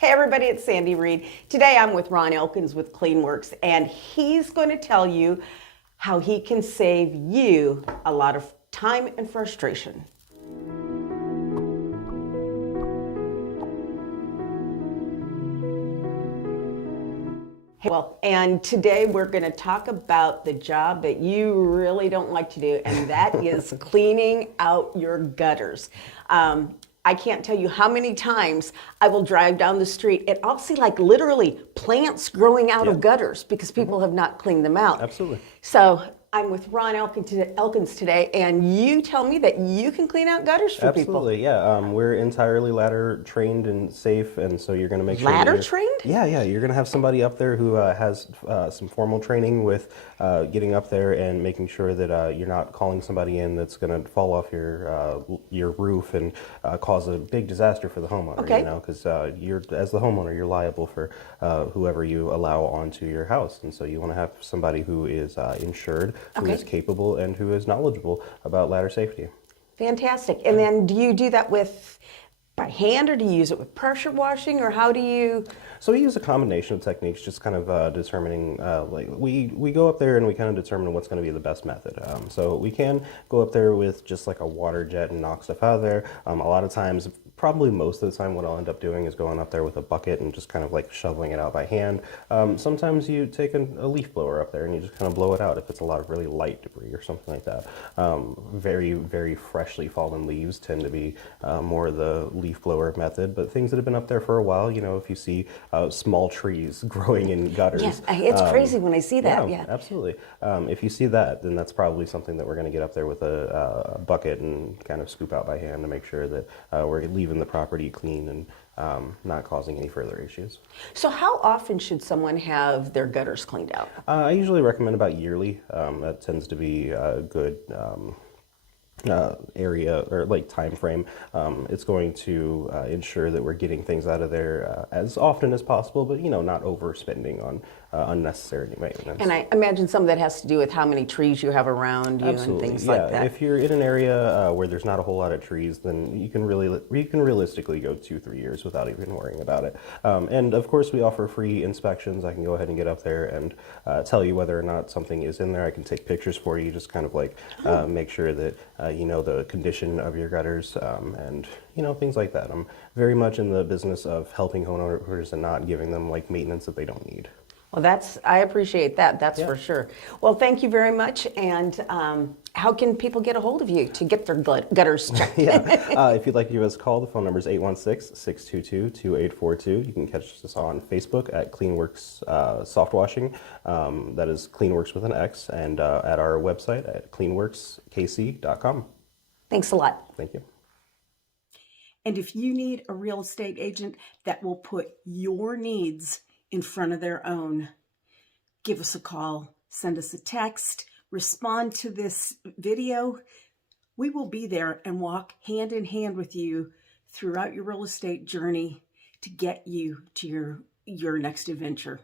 Hey everybody, it's Sandy Reed. Today I'm with Ron Elkins with CleanWorks, and he's going to tell you how he can save you a lot of time and frustration. Well, and today we're going to talk about the job that you really don't like to do, and that is cleaning out your gutters. I can't tell you how many times I will drive down the street and I'll see like literally plants growing out of gutters because people have not cleaned them out. Absolutely. So I'm with Ron Elkins today, and you tell me that you can clean out gutters for people. Absolutely, yeah. We're entirely ladder trained and safe, and so you're going to make sure Ladder trained? Yeah, you're going to have somebody up there who has some formal training with getting up there and making sure that you're not calling somebody in that's going to fall off your roof and cause a big disaster for the homeowner. Okay. You know, because you're, as the homeowner, you're liable for whoever you allow onto your house, and so you want to have somebody who is insured, who is capable, and who is knowledgeable about ladder safety. Fantastic. And then do you do that by hand, or do you use it with pressure washing, or how do you? So we use a combination of techniques, just kind of determining, like we go up there and we kind of determine what's going to be the best method. So we can go up there with just like a water jet and knock stuff out of there. A lot of times, probably most of the time, what I'll end up doing is going up there with a bucket and just kind of like shoveling it out by hand. Sometimes you take a leaf blower up there and you just kind of blow it out if it's a lot of really light debris or something like that. Very, very freshly fallen leaves tend to be more the leaf blower method, but things that have been up there for a while, you know, if you see small trees growing in gutters. Yeah, it's crazy when I see that. Yeah, absolutely. If you see that, then that's probably something that we're going to get up there with a bucket and kind of scoop out by hand to make sure that we're leaving the property clean and not causing any further issues. So how often should someone have their gutters cleaned out? I usually recommend about yearly. That tends to be a good area or like time frame. It's going to ensure that we're getting things out of there as often as possible, but you know, not overspending on unnecessary maintenance. And I imagine some of that has to do with how many trees you have around you. Absolutely. And things like that. If you're in an area where there's not a whole lot of trees, then you can realistically go 2-3 years without even worrying about it. And of course, we offer free inspections. I can go ahead and get up there and tell you whether or not something is in there. I can take pictures for you, just kind of like make sure that you know the condition of your gutters and you know, things like that. I'm very much in the business of helping homeowners and not giving them like maintenance that they don't need. Well, I appreciate that. That's for sure. Well, thank you very much. And how can people get a hold of you to get their gutters checked? If you'd like to give us a call, the phone number is 816-622-2842. You can catch us on Facebook at CleanWorks Soft Washing. That is CleanWorks with an X, and at our website at cleanworkskc.com. Thanks a lot. Thank you. And if you need a real estate agent that will put your needs in front of their own, give us a call, send us a text, respond to this video. We will be there and walk hand in hand with you throughout your real estate journey to get you to your next adventure.